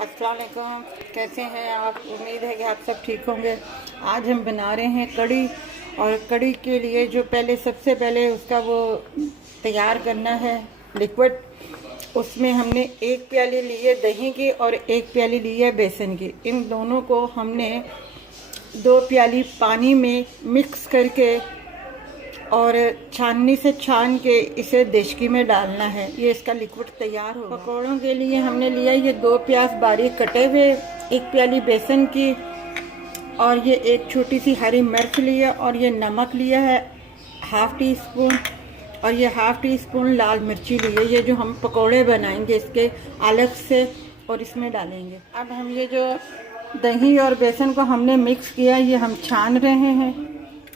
अस्सलाम वालेकुम, कैसे हैं आप? उम्मीद है कि आप सब ठीक होंगे। आज हम बना रहे हैं कड़ी। और कड़ी के लिए जो सबसे पहले उसका वो तैयार करना है लिक्विड। उसमें हमने 1 प्याली ली है दही की और 1 प्याली ली है बेसन की। इन दोनों को हमने 2 प्याली पानी में मिक्स करके और छाननी से छान के इसे देचकी में डालना है। ये इसका लिक्विड तैयार होगा। पकौड़ों के लिए हमने लिया ये 2 प्याज बारीक कटे हुए, 1 प्याली बेसन की, और ये 1 छोटी सी हरी मिर्च लिया, और ये नमक लिया है ½ टी स्पून, और ये ½ टी स्पून लाल मिर्ची ली है। ये जो हम पकौड़े बनाएंगे इसके अलग से और इसमें डालेंगे। अब हम ये जो दही और बेसन को हमने मिक्स किया ये हम छान रहे हैं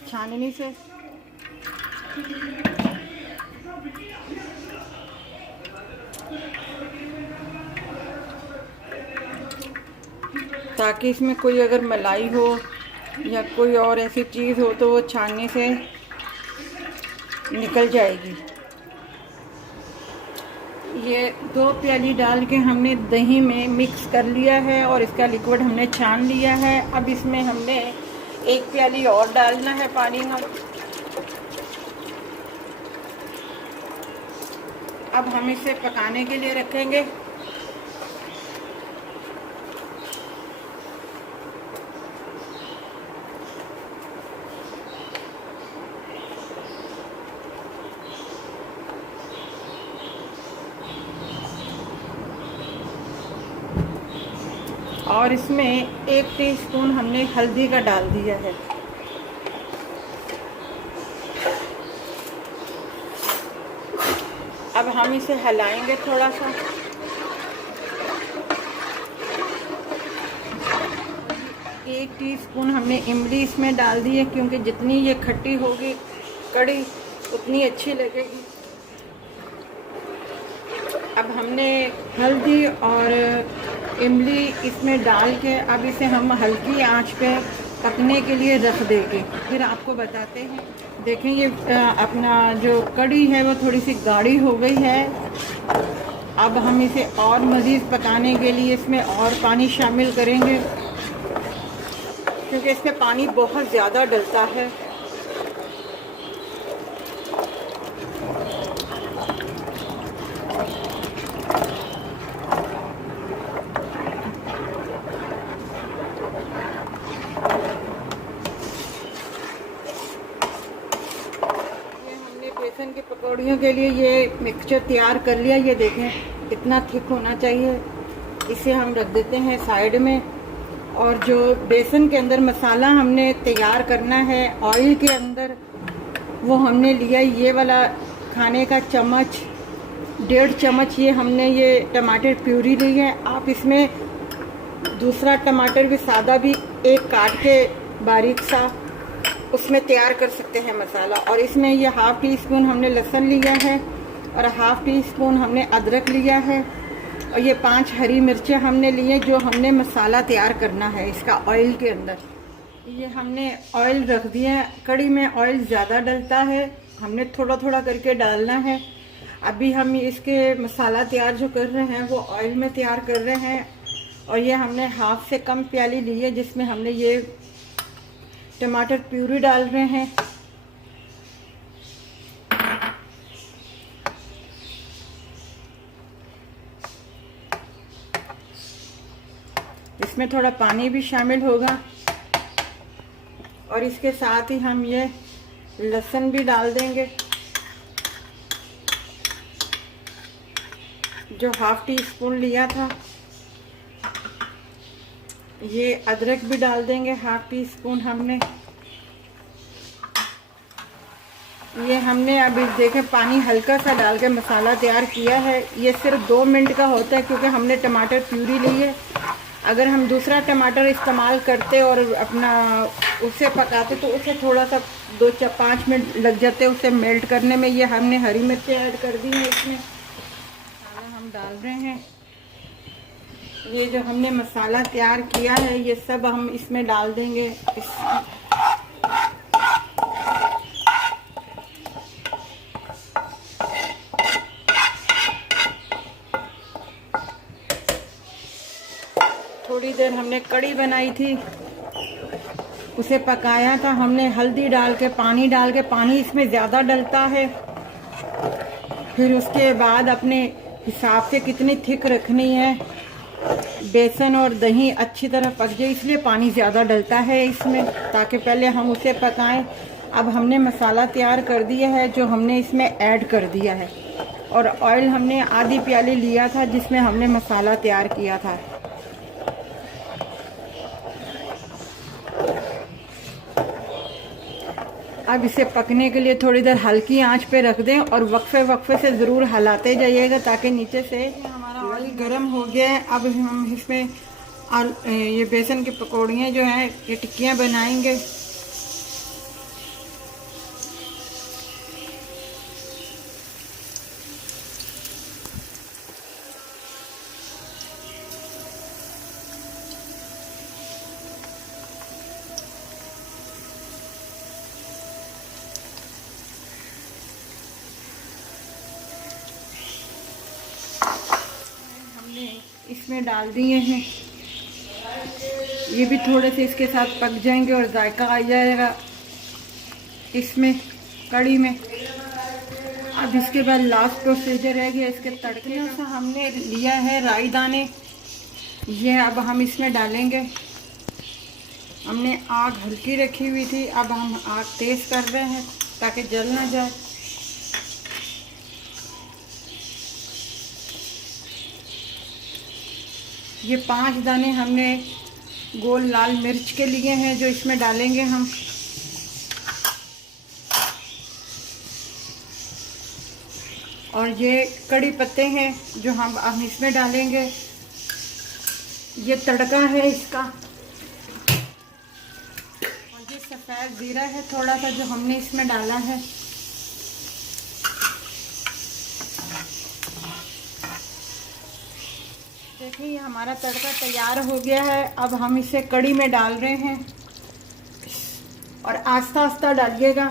छाननी से। ताकि इसमें कोई अगर मलाई हो या कोई और ऐसी चीज़ हो तो वो छानने से निकल जाएगी। ये 2 प्याली डाल के हमने दही में मिक्स कर लिया है और इसका लिक्विड हमने छान लिया है। अब इसमें हमने 1 प्याली और डालना है पानी में। अब हम इसे पकाने के लिए रखेंगे। और इसमें 1 टीस्पून हमने हल्दी का डाल दिया है। अब हम इसे हिलाएंगे थोड़ा सा। 1 टीस्पून हमने इमली इसमें डाल दी है, क्योंकि जितनी ये खट्टी होगी कड़ी उतनी अच्छी लगेगी। अब हमने हल्दी और इमली इसमें डाल के अब इसे हम हल्की आंच पे पकने के लिए रख देंगे। फिर आपको बताते हैं। देखें ये अपना जो कड़ी है वो थोड़ी सी गाढ़ी हो गई है। अब हम इसे और मज़ीद पकाने के लिए इसमें और पानी शामिल करेंगे, क्योंकि इसमें पानी बहुत ज़्यादा डलता है। बेसन की पकौड़ियों के लिए ये मिक्सचर तैयार कर लिया। ये देखें कितना थिक होना चाहिए। इसे हम रख देते हैं साइड में। और जो बेसन के अंदर मसाला हमने तैयार करना है ऑयल के अंदर, वो हमने लिया ये वाला खाने का चम्मच, 1.5 चम्मच ये हमने ये टमाटर प्यूरी ली है। आप इसमें दूसरा टमाटर भी सादा भी एक काट के बारीक सा उसमें तैयार कर सकते हैं मसाला। और इसमें ये ½ टीस्पून हमने लहसुन लिया है और ½ टीस्पून हमने अदरक लिया है, और ये 5 हरी मिर्चें हमने लिए जो हमने मसाला तैयार करना है इसका ऑयल के अंदर। ये हमने ऑयल रख दिया है। कड़ी में ऑयल ज़्यादा डलता है, हमने थोड़ा थोड़ा करके डालना है। अभी हम इसके मसाला तैयार जो कर रहे हैं वो ऑयल में तैयार कर रहे हैं। और ये हमने ½ से कम प्याली ली है जिसमें हमने ये टमाटर प्यूरी डाल रहे हैं। इसमें थोड़ा पानी भी शामिल होगा, और इसके साथ ही हम ये लहसुन भी डाल देंगे जो ½ टीस्पून लिया था। ये अदरक भी डाल देंगे ½ टीस्पून हमने। ये हमने अभी देखे पानी हल्का सा डाल के मसाला तैयार किया है। ये सिर्फ 2 मिनट का होता है, क्योंकि हमने टमाटर प्यूरी ली है। अगर हम दूसरा टमाटर इस्तेमाल करते और अपना उसे पकाते तो उसे थोड़ा सा 2-5 मिनट लग जाते उसे मेल्ट करने में। ये हमने हरी मिर्चें ऐड कर दी हैं इसमें। मसाला हम डाल रहे हैं। ये जो हमने मसाला तैयार किया है ये सब हम इसमें डाल देंगे। थोड़ी देर हमने कड़ी बनाई थी, उसे पकाया था हमने हल्दी डाल के, पानी इसमें ज़्यादा डलता है। फिर उसके बाद अपने हिसाब से कितनी थिक रखनी है, बेसन और दही अच्छी तरह पक जाए इसलिए पानी ज़्यादा डलता है इसमें, ताकि पहले हम उसे पकाएं। अब हमने मसाला तैयार कर दिया है जो हमने इसमें ऐड कर दिया है, और ऑयल हमने आधी प्याली लिया था जिसमें हमने मसाला तैयार किया था। अब इसे पकने के लिए थोड़ी देर हल्की आंच पे रख दें और वक्फे से ज़रूर हिलाते जाइएगा ताकि नीचे से। हमारा ऑयल गर्म हो गया है। अब हम इसमें ये बेसन की पकौड़ियाँ जो हैं ये टिक्कियाँ बनाएंगे। इसमें डाल दिए हैं, ये भी थोड़े से इसके साथ पक जाएंगे और जायका आ जाएगा इसमें कड़ी में। अब इसके बाद लास्ट प्रोसीजर है कि इसके तड़के से हमने लिया है राई दाने, ये अब हम इसमें डालेंगे। हमने आग हल्की रखी हुई थी, अब हम आग तेज़ कर रहे हैं ताकि जल ना जाए। ये 5 दाने हमने गोल लाल मिर्च के लिए हैं जो इसमें डालेंगे हम। और ये कड़ी पत्ते हैं जो हम इसमें डालेंगे। ये तड़का है इसका, और ये सफ़ेद जीरा है थोड़ा सा जो हमने इसमें डाला है। देखिए ये हमारा तड़का तैयार हो गया है। अब हम इसे कड़ी में डाल रहे हैं और आस्ता आस्ता डालिएगा।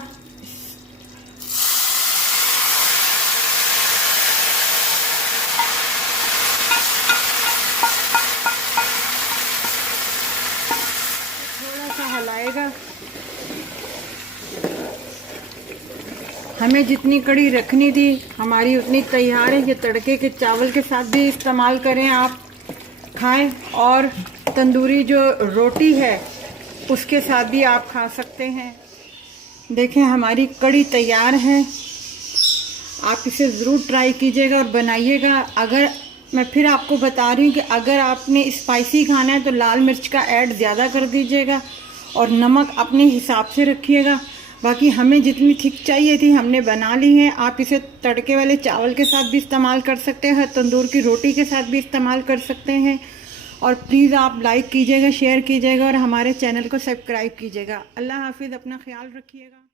थोड़ा सा हिलाएगा। हमें जितनी कड़ी रखनी थी हमारी उतनी तैयार है। ये तड़के के चावल के साथ भी इस्तेमाल करें, आप खाएं, और तंदूरी जो रोटी है उसके साथ भी आप खा सकते हैं। देखें हमारी कड़ी तैयार है। आप इसे ज़रूर ट्राई कीजिएगा और बनाइएगा। अगर मैं फिर आपको बता रही हूँ कि अगर आपने स्पाइसी खाना है तो लाल मिर्च का ऐड ज़्यादा कर दीजिएगा और नमक अपने हिसाब से रखिएगा। बाकी हमें जितनी थिक चाहिए थी हमने बना ली है। आप इसे तड़के वाले चावल के साथ भी इस्तेमाल कर सकते हैं, तंदूर की रोटी के साथ भी इस्तेमाल कर सकते हैं। और प्लीज़ आप लाइक कीजिएगा, शेयर कीजिएगा और हमारे चैनल को सब्सक्राइब कीजिएगा। अल्लाह हाफिज़, अपना ख्याल रखिएगा।